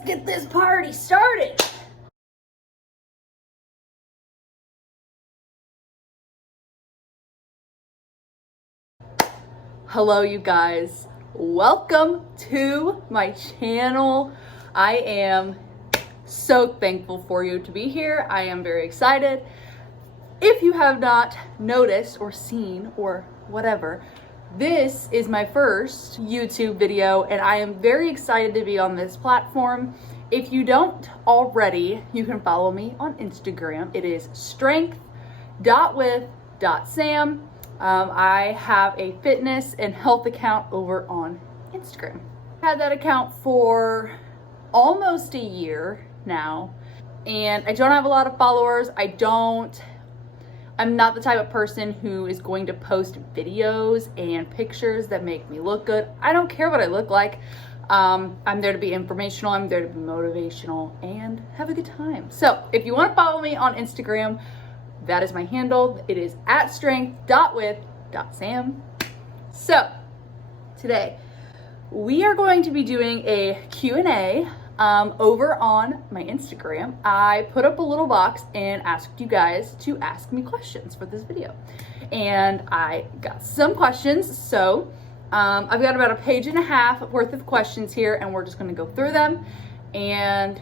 let's get this party started. Hello, you guys. Welcome to my channel. I am so thankful for you to be here. I am very excited. If you have not noticed or seen or whatever, this is my first YouTube video and I am very excited to be on this platform. If you don't already, you can follow me on Instagram. It is strength.with.sam. I have a fitness and health account over on Instagram. I had that account for almost a year now, and I don't have a lot of followers. I'm not the type of person who is going to post videos and pictures that make me look good. I don't care what I look like. I'm there to be informational, I'm there to be motivational, and have a good time. So if you want to follow me on Instagram, that is my handle. It is @strength.with.sam. So today we are going to be doing a Q&A over on my Instagram. I put up a little box and asked you guys to ask me questions for this video. And I got some questions. So I've got about a page and a half worth of questions here, and we're just gonna go through them and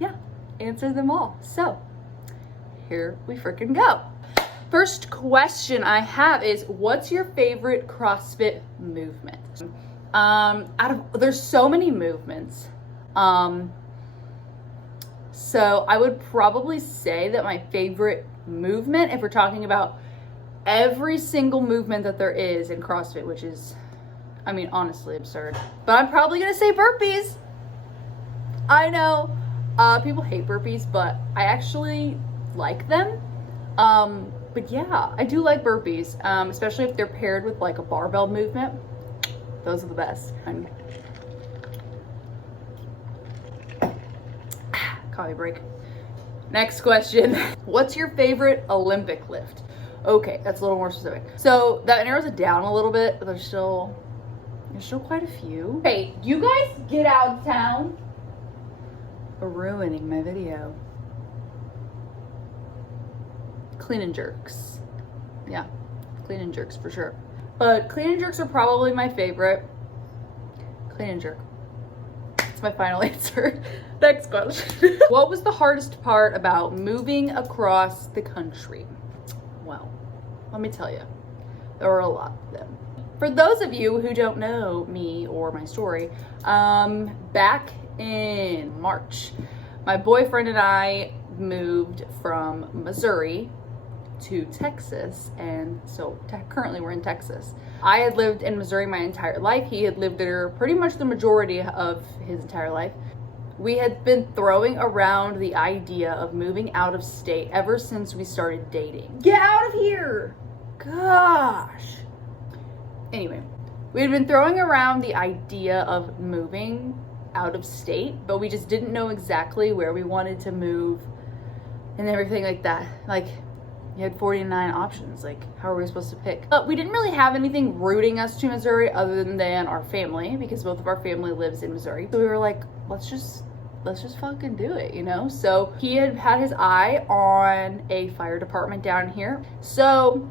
yeah, answer them all. So here we freaking go. First question I have is, what's your favorite CrossFit movement? There's so many movements. So I would probably say that my favorite movement, if we're talking about every single movement that there is in CrossFit, which is, I mean, honestly absurd, but I'm probably gonna say burpees. I know, people hate burpees, but I actually like them. But yeah, I do like burpees, especially if they're paired with like a barbell movement. Those are the best. Coffee break. Next question. What's your favorite Olympic lift? Okay, that's a little more specific. So that narrows it down a little bit, but there's still quite a few. Hey, you guys get out of town. You're ruining my video. Clean and jerks. Yeah, clean and jerks for sure. But clean and jerks are probably my favorite. Clean and jerk. That's my final answer. Next question. What was the hardest part about moving across the country? Well, let me tell you, there were a lot of them. For those of you who don't know me or my story, back in March, my boyfriend and I moved from Missouri to Texas, and so currently we're in Texas. I had lived in Missouri my entire life. He had lived there pretty much the majority of his entire life. We had been throwing around the idea of moving out of state ever since we started dating. Get out of here! Gosh. Anyway, we had been throwing around the idea of moving out of state, but we just didn't know exactly where we wanted to move and everything like that. Like, you had 49 options. Like, how are we supposed to pick? But we didn't really have anything rooting us to Missouri other than our family, because both of our family lives in Missouri. So we were like, let's just fucking do it, you know? So he had his eye on a fire department down here. So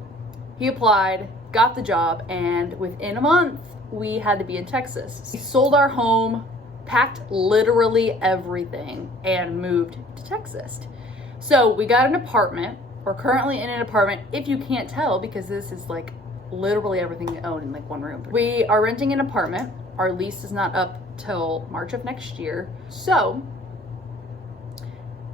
he applied, got the job, and within a month, we had to be in Texas. We sold our home, packed literally everything, and moved to Texas. So we got an apartment. We're currently in an apartment, if you can't tell, because this is like literally everything we own in like one room. We are renting an apartment. Our lease is not up till March of next year. So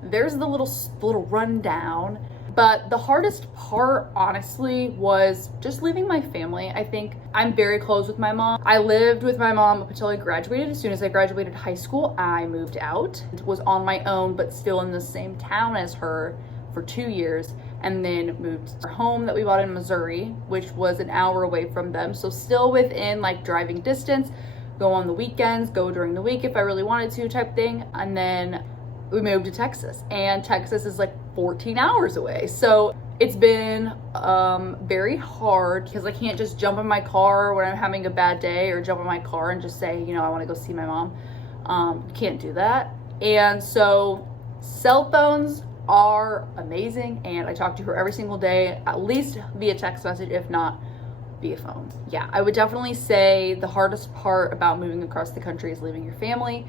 there's the little rundown. But the hardest part, honestly, was just leaving my family. I think I'm very close with my mom. I lived with my mom up until I graduated. As soon as I graduated high school, I moved out. Was on my own, but still in the same town as her for 2 years, and then moved to our home that we bought in Missouri, which was an hour away from them. So still within like driving distance, go on the weekends, go during the week if I really wanted to type thing. And then we moved to Texas, and Texas is like 14 hours away. So it's been very hard because I can't just jump in my car when I'm having a bad day, or jump in my car and just say, you know, I want to go see my mom. Can't do that. And so cell phones are amazing, and I talk to her every single day, at least via text message, if not via phone. Yeah, I would definitely say the hardest part about moving across the country is leaving your family,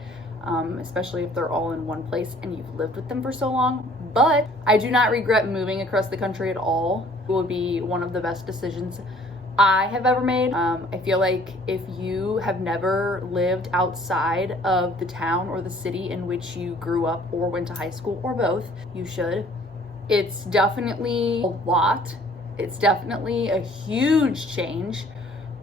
especially if they're all in one place and you've lived with them for so long. But I do not regret moving across the country at all. It will be one of the best decisions I have ever made. I feel like if you have never lived outside of the town or the city in which you grew up or went to high school, or both, you should. It's definitely a lot. It's definitely a huge change,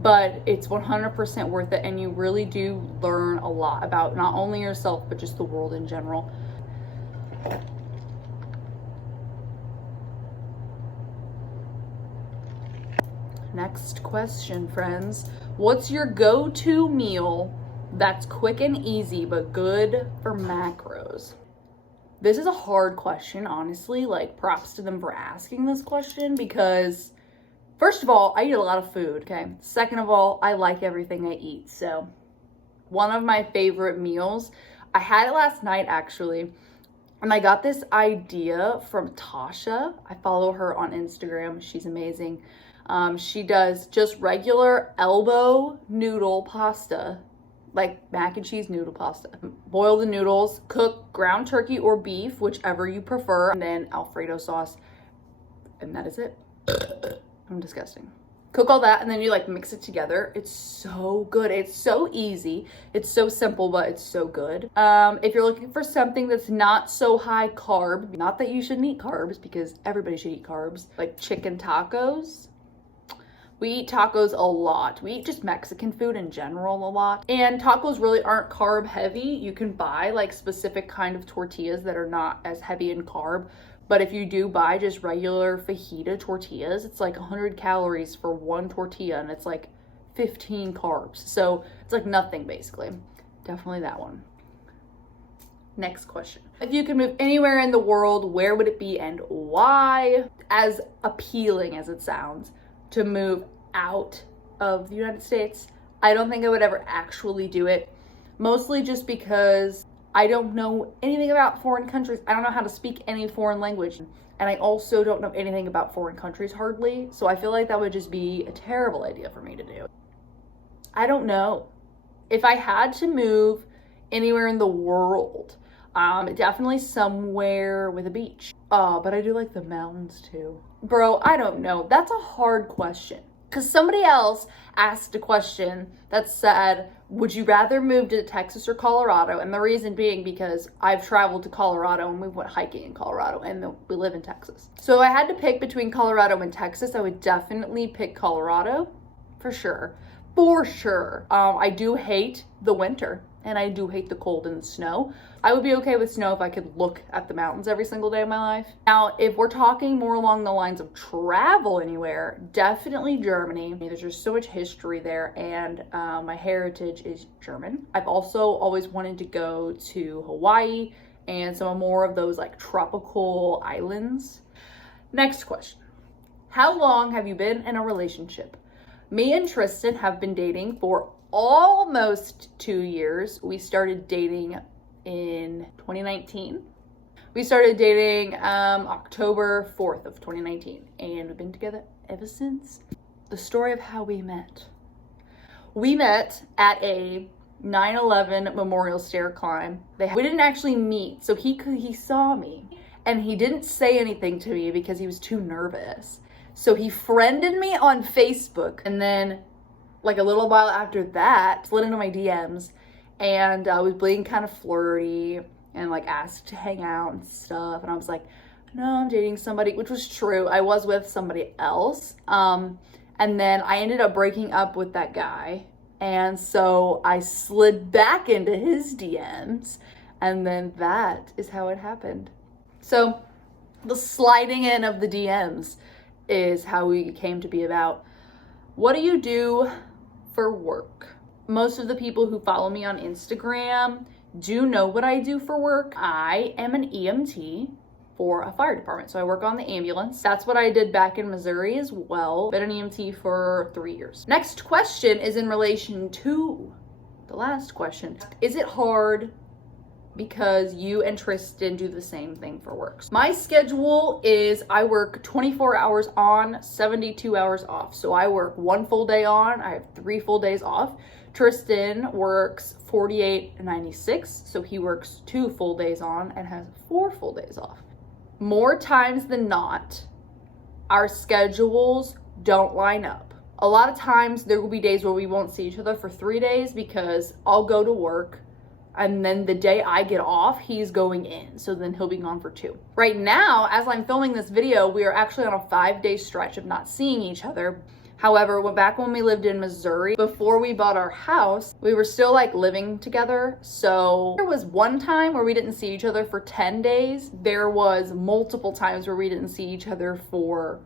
but it's 100% worth it, and you really do learn a lot about not only yourself, but just the world in general. Next question, friends. What's your go-to meal that's quick and easy but good for macros? This is a hard question, honestly. Like, props to them for asking this question, because first of all, I eat a lot of food, okay? Second of all, I like everything I eat. So one of my favorite meals, I had it last night actually, and I got this idea from Tasha. I follow her on Instagram. She's amazing. She does just regular elbow noodle pasta, like mac and cheese noodle pasta. Boil the noodles, cook ground turkey or beef, whichever you prefer, and then Alfredo sauce, and that is it. I'm disgusting. Cook all that, and then you like mix it together. It's so good. It's so easy. It's so simple, but it's so good. If you're looking for something that's not so high carb, not that you shouldn't eat carbs, because everybody should eat carbs, like chicken tacos. We eat tacos a lot. We eat just Mexican food in general a lot. And tacos really aren't carb heavy. You can buy like specific kind of tortillas that are not as heavy in carb. But if you do buy just regular fajita tortillas, it's like 100 calories for one tortilla, and it's like 15 carbs. So it's like nothing basically. Definitely that one. Next question. If you could move anywhere in the world, where would it be and why? As appealing as it sounds to move out of the United States, I don't think I would ever actually do it. Mostly just because I don't know anything about foreign countries. I don't know how to speak any foreign language. And I also don't know anything about foreign countries hardly. So I feel like that would just be a terrible idea for me to do. I don't know. If I had to move anywhere in the world, definitely somewhere with a beach. But I do like the mountains too. Bro, I don't know. That's a hard question. Because somebody else asked a question that said, would you rather move to Texas or Colorado? And the reason being because I've traveled to Colorado and we went hiking in Colorado, and we live in Texas. So if I had to pick between Colorado and Texas, I would definitely pick Colorado for sure. For sure. I do hate the winter, and I do hate the cold and the snow. I would be okay with snow if I could look at the mountains every single day of my life. Now, if we're talking more along the lines of travel anywhere, definitely Germany. There's just so much history there, and my heritage is German. I've also always wanted to go to Hawaii and some more of those like tropical islands. Next question. How long have you been in a relationship? Me and Tristan have been dating for almost 2 years. We started dating in 2019. We started dating October 4th of 2019, and we've been together ever since. The story of how we met. We met at a 9/11 memorial stair climb. We didn't actually meet, so he saw me, and he didn't say anything to me because he was too nervous. So he friended me on Facebook, and then like a little while after that, slid into my DMs and was being kind of flirty and like asked to hang out and stuff. And I was like, no, I'm dating somebody, which was true. I was with somebody else. And then I ended up breaking up with that guy. And so I slid back into his DMs, and then that is how it happened. So the sliding in of the DMs is how we came to be about. What do you do for work? Most of the people who follow me on Instagram do know what I do for work. I am an EMT for a fire department. So I work on the ambulance. That's what I did back in Missouri as well. Been an EMT for 3 years. Next question is in relation to The last question, is it hard because you and Tristan do the same thing for work? My schedule is I work 24 hours on, 72 hours off. So I work 1 full day on, I have 3 full days off. Tristan works 48 and 96, so he works 2 full days on and has 4 full days off. More times than not, our schedules don't line up. A lot of times there will be days where we won't see each other for 3 days because I'll go to work, and then the day I get off, he's going in. So then he'll be gone for 2. Right now, as I'm filming this video, we are actually on a 5-day stretch of not seeing each other. However, back when we lived in Missouri, before we bought our house, we were still like living together. So there was one time where we didn't see each other for 10 days. There was multiple times where we didn't see each other for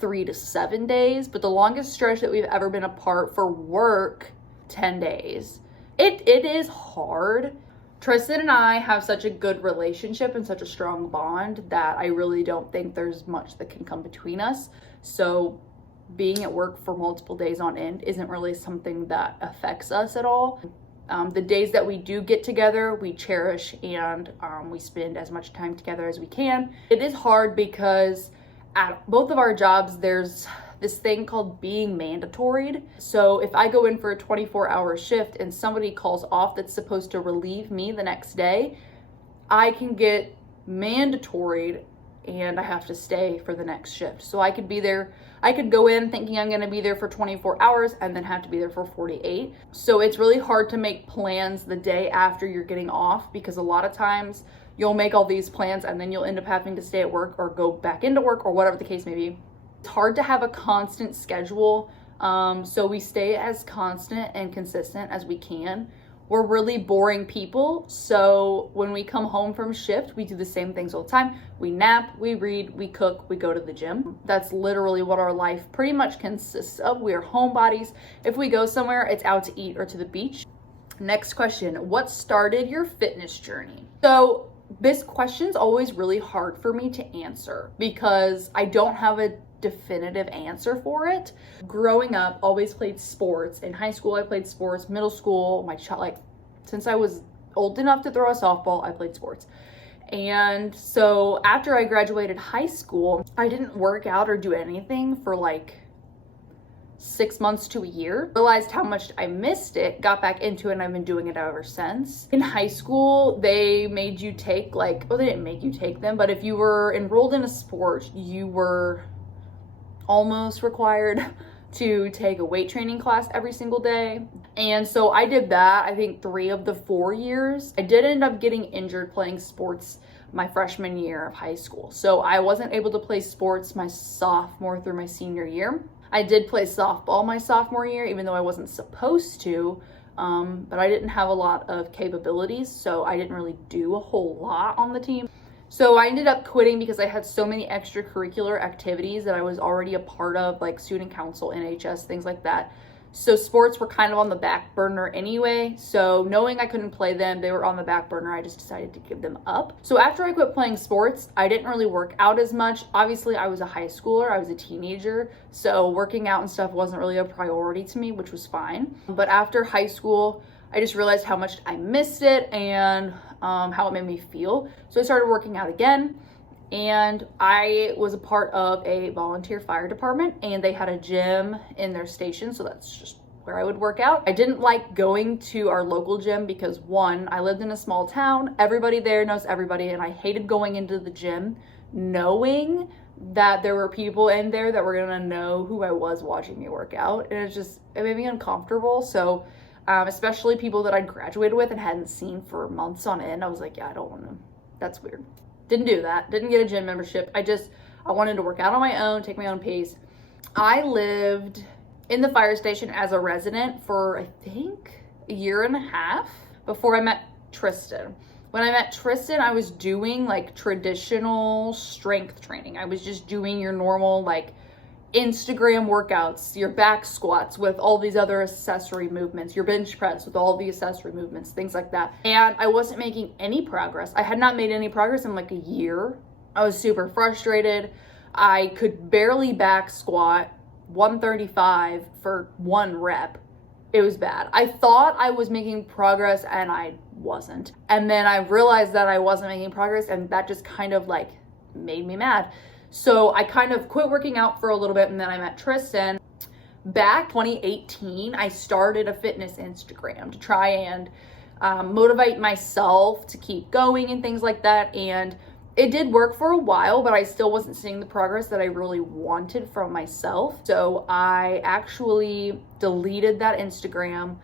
3 to 7 days. But the longest stretch that we've ever been apart for work, 10 days. It is hard. Tristan and I have such a good relationship and such a strong bond that I really don't think there's much that can come between us. So being at work for multiple days on end isn't really something that affects us at all. The days that we do get together, we cherish, and we spend as much time together as we can. It is hard because at both of our jobs, there's this thing called being mandatoried. So if I go in for a 24-hour shift and somebody calls off that's supposed to relieve me the next day, I can get mandatoried and I have to stay for the next shift. So I could be there, I could go in thinking I'm gonna be there for 24 hours and then have to be there for 48. So it's really hard to make plans the day after you're getting off, because a lot of times you'll make all these plans and then you'll end up having to stay at work or go back into work or whatever the case may be. It's hard to have a constant schedule, so we stay as constant and consistent as we can. We're really boring people, so when we come home from shift, we do the same things all the time. We nap, we read, we cook, we go to the gym. That's literally what our life pretty much consists of. We are homebodies. If we go somewhere, it's out to eat or to the beach. Next question, what started your fitness journey? So this question's always really hard for me to answer because I don't have a definitive answer for it. Growing up, always played sports. In high school, I played sports. Middle school, since I was old enough to throw a softball, I played sports. And so after I graduated high school, I didn't work out or do anything for like 6 months to a year. Realized how much I missed it, got back into it, and I've been doing it ever since. In high school, they made you take they didn't make you take them, but if you were enrolled in a sport, you were almost required to take a weight training class every single day. And so I did that, I think 3 of the 4 years. I did end up getting injured playing sports my freshman year of high school. So I wasn't able to play sports my sophomore through my senior year. I did play softball my sophomore year, even though I wasn't supposed to, but I didn't have a lot of capabilities, so I didn't really do a whole lot on the team. So I ended up quitting because I had so many extracurricular activities that I was already a part of, like student council, NHS, things like that. So sports were kind of on the back burner anyway. So knowing I couldn't play them, they were on the back burner. I just decided to give them up. So after I quit playing sports, I didn't really work out as much. Obviously, I was a high schooler. I was a teenager. So working out and stuff wasn't really a priority to me, which was fine. But after high school, I just realized how much I missed it and how it made me feel. So I started working out again, and I was a part of a volunteer fire department, and they had a gym in their station, so that's just where I would work out. I didn't like going to our local gym because, one, I lived in a small town, everybody there knows everybody, and I hated going into the gym knowing that there were people in there that were gonna know who I was watching me work out, and it made me uncomfortable. So especially people that I graduated with and hadn't seen for months on end, I was like, yeah, I don't want to, that's weird. Didn't do that, didn't get a gym membership. I wanted to work out on my own, take my own pace. I lived in the fire station as a resident for, I think, a year and a half before I met Tristan. When I met Tristan, I was doing like traditional strength training. I was just doing your normal like Instagram workouts, your back squats with all these other accessory movements, your bench press with all the accessory movements, things like that. And I wasn't making any progress. I had not made any progress in like a year. I was super frustrated. I could barely back squat 135 for 1 rep. It was bad. I thought I was making progress and I wasn't. And then I realized that I wasn't making progress, and that just kind of like made me mad. So I kind of quit working out for a little bit, and then I met Tristan. Back 2018, I started a fitness Instagram to try and motivate myself to keep going and things like that. And it did work for a while, but I still wasn't seeing the progress that I really wanted from myself. So I actually deleted that Instagram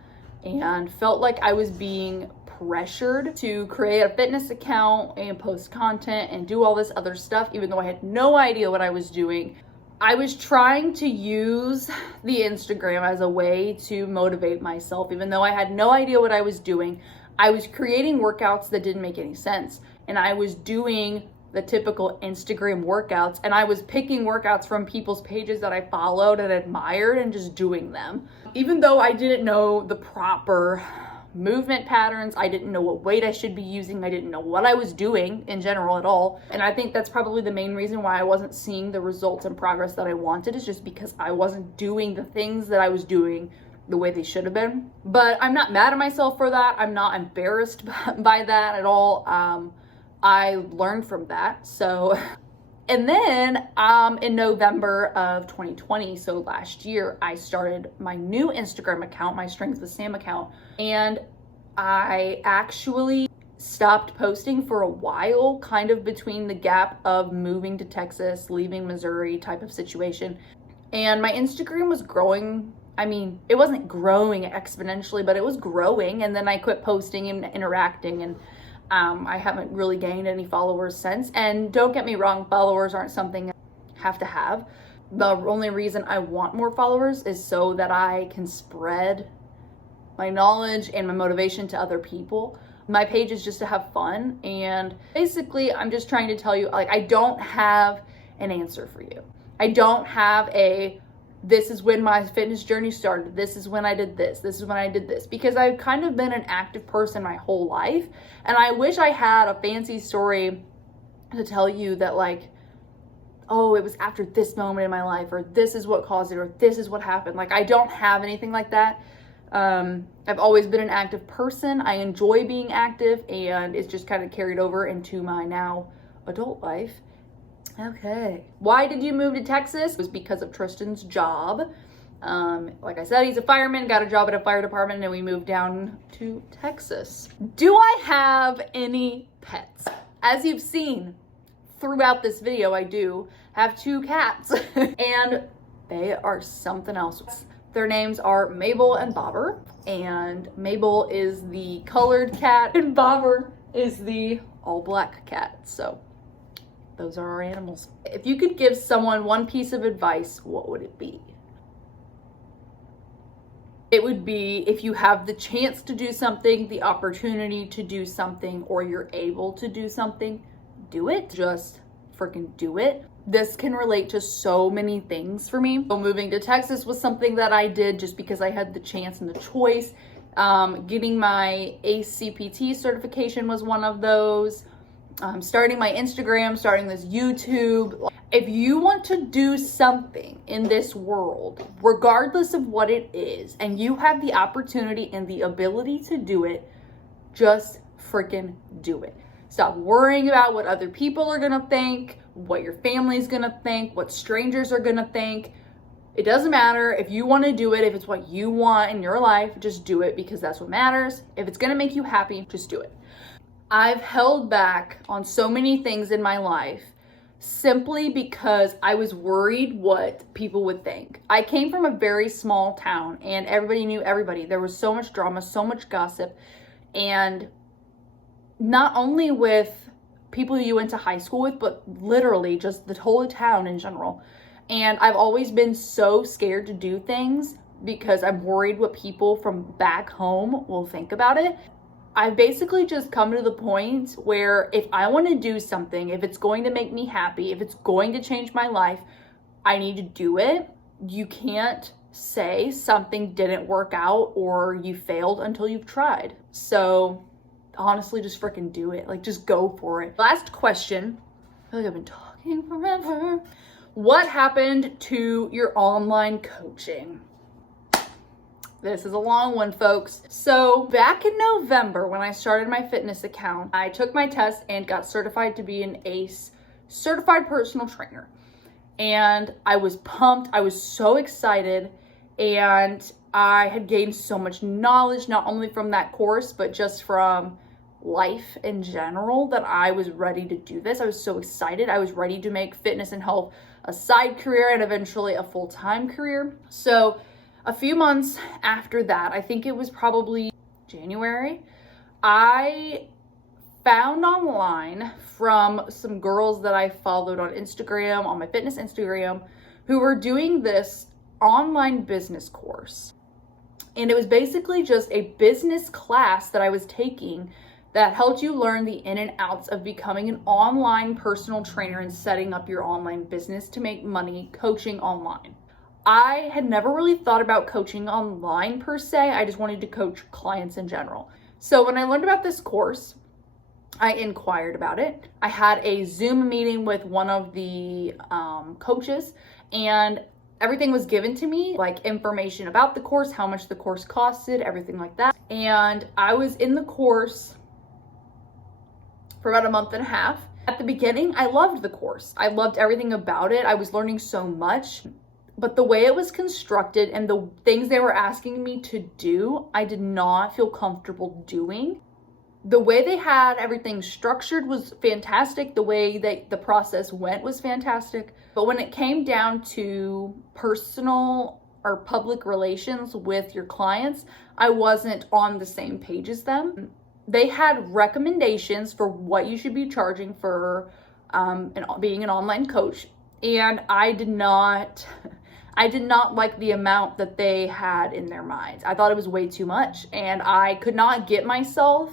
and felt like I was being pressured to create a fitness account and post content and do all this other stuff, even though I had no idea what I was doing. I was trying to use the Instagram as a way to motivate myself, even though I had no idea what I was doing. I was creating workouts that didn't make any sense, and I was doing the typical Instagram workouts, and I was picking workouts from people's pages that I followed and admired and just doing them. Even though I didn't know the proper movement patterns, I didn't know what weight I should be using, I didn't know what I was doing in general at all. And I think that's probably the main reason why I wasn't seeing the results and progress that I wanted, is just because I wasn't doing the things that I was doing the way they should have been. But I'm not mad at myself for that. I'm not embarrassed by that at all. I learned from that. So, and then in November of 2020, so last year, I started my new Instagram account, my Strength with Sam account, and I actually stopped posting for a while, kind of between the gap of moving to Texas, leaving Missouri type of situation. And my Instagram was growing. I mean, it wasn't growing exponentially, but it was growing. And then I quit posting and interacting, and I haven't really gained any followers since. And don't get me wrong, followers aren't something I have to have. The only reason I want more followers is so that I can spread my knowledge and my motivation to other people. My page is just to have fun, and basically I'm just trying to tell you, like, I don't have an answer for you. I don't have this is when my fitness journey started, this is when I did this is when I did this, because I've kind of been an active person my whole life, and I wish I had a fancy story to tell you that, like, oh, it was after this moment in my life, or this is what caused it, or this is what happened. Like, I don't have anything like that. I've always been an active person. I enjoy being active, and it's just kind of carried over into my now adult life. Okay. Why did you move to Texas? It was because of Tristan's job. Like I said, he's a fireman, got a job at a fire department, and we moved down to Texas. Do I have any pets? As you've seen throughout this video, I do have 2 cats, and they are something else. Their names are Mabel and Bobber, and Mabel is the colored cat and Bobber is the all black cat. So those are our animals. If you could give someone one piece of advice, what would it be? It would be, if you have the chance to do something, the opportunity to do something, or you're able to do something, do it. Just freaking do it. This can relate to so many things for me. So moving to Texas was something that I did just because I had the chance and the choice. Getting my ACPT certification was one of those. Starting my Instagram, starting this YouTube. If you want to do something in this world, regardless of what it is, and you have the opportunity and the ability to do it, just freaking do it. Stop worrying about what other people are gonna think, what your family's gonna think, what strangers are gonna think. It doesn't matter. If you want to do it, if it's what you want in your life, just do it, because that's what matters. If it's gonna make you happy, just do it. I've held back on so many things in my life simply because I was worried what people would think. I came from a very small town, and everybody knew everybody. There was so much drama, so much gossip, and not only with people you went to high school with, but literally just the whole town in general. And I've always been so scared to do things because I'm worried what people from back home will think about it. I've basically just come to the point where if I want to do something, if it's going to make me happy, if it's going to change my life, I need to do it. You can't say something didn't work out or you failed until you've tried. So honestly, just freaking do it. Like, just go for it. Last question. I feel like I've been talking forever. What happened to your online coaching? This is a long one, folks. So back in November, when I started my fitness account, I took my test and got certified to be an ACE, certified personal trainer. And I was pumped. I was so excited. And I had gained so much knowledge, not only from that course, but just from life in general, that I was ready to do this. I was so excited. I was ready to make fitness and health a side career and eventually a full-time career. So a few months after that, I think it was probably January, I found online from some girls that I followed on Instagram, on my fitness Instagram, who were doing this online business course. And it was basically just a business class that I was taking that helped you learn the in and outs of becoming an online personal trainer and setting up your online business to make money coaching online. I had never really thought about coaching online per se. I just wanted to coach clients in general. So when I learned about this course, I inquired about it. I had a Zoom meeting with one of the coaches, and everything was given to me, like information about the course, how much the course costed, everything like that. And I was in the course for about a month and a half. At the beginning, I loved the course. I loved everything about it. I was learning so much, but the way it was constructed and the things they were asking me to do, I did not feel comfortable doing. The way they had everything structured was fantastic. The way that the process went was fantastic. But when it came down to personal or public relations with your clients, I wasn't on the same page as them. They had recommendations for what you should be charging for being an online coach. And I did not like the amount that they had in their minds. I thought it was way too much, and I could not get myself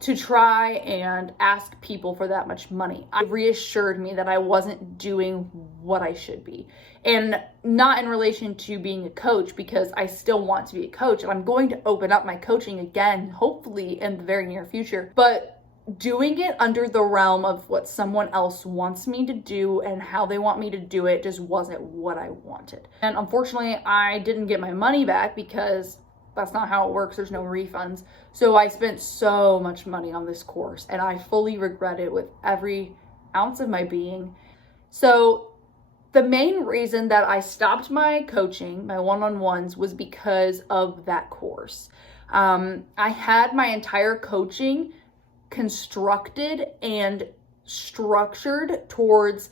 to try and ask people for that much money. It reassured me that I wasn't doing what I should be. And not in relation to being a coach, because I still want to be a coach and I'm going to open up my coaching again, hopefully in the very near future. But doing it under the realm of what someone else wants me to do and how they want me to do it just wasn't what I wanted. And unfortunately, I didn't get my money back because that's not how it works. There's no refunds. So I spent so much money on this course and I fully regret it with every ounce of my being. So the main reason that I stopped my coaching, my one-on-ones, was because of that course. I had my entire coaching constructed and structured towards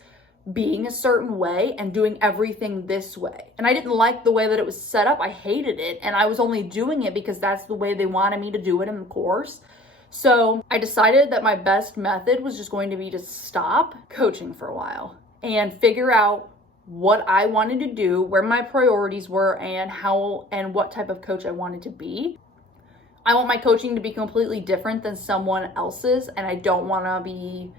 being a certain way and doing everything this way. And I didn't like the way that it was set up. I hated it. And I was only doing it because that's the way they wanted me to do it in the course. So I decided that my best method was just going to be to stop coaching for a while and figure out what I wanted to do, where my priorities were, and how and what type of coach I wanted to be. I want my coaching to be completely different than someone else's, and I don't want to be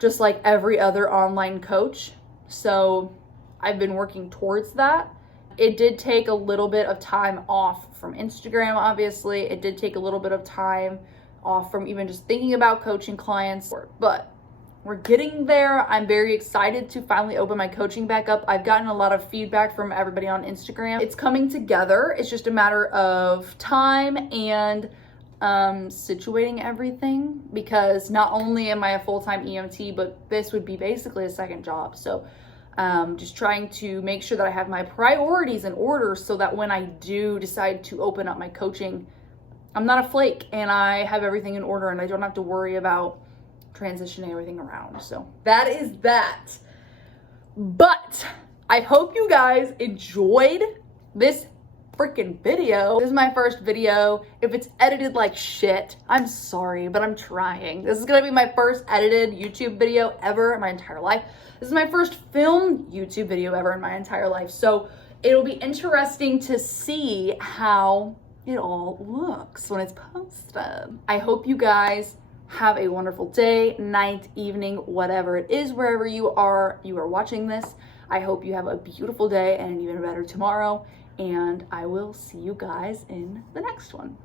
just like every other online coach. So I've been working towards that. It did take a little bit of time off from Instagram, obviously. It did take a little bit of time off from even just thinking about coaching clients, but we're getting there. I'm very excited to finally open my coaching back up. I've gotten a lot of feedback from everybody on Instagram. It's coming together. It's just a matter of time and situating everything, because not only am I a full-time EMT, but this would be basically a second job. So just trying to make sure that I have my priorities in order so that when I do decide to open up my coaching, I'm not a flake and I have everything in order and I don't have to worry about transitioning everything around. So that is that. But I hope you guys enjoyed this freaking video. This is my first video. If it's edited like shit, I'm sorry, but I'm trying. This is gonna be my first edited YouTube video ever in my entire life. This is my first filmed YouTube video ever in my entire life. So it'll be interesting to see how it all looks when it's posted. I hope you guys have a wonderful day, night, evening, whatever it is, wherever you are watching this. I hope you have a beautiful day and an even better tomorrow. And I will see you guys in the next one.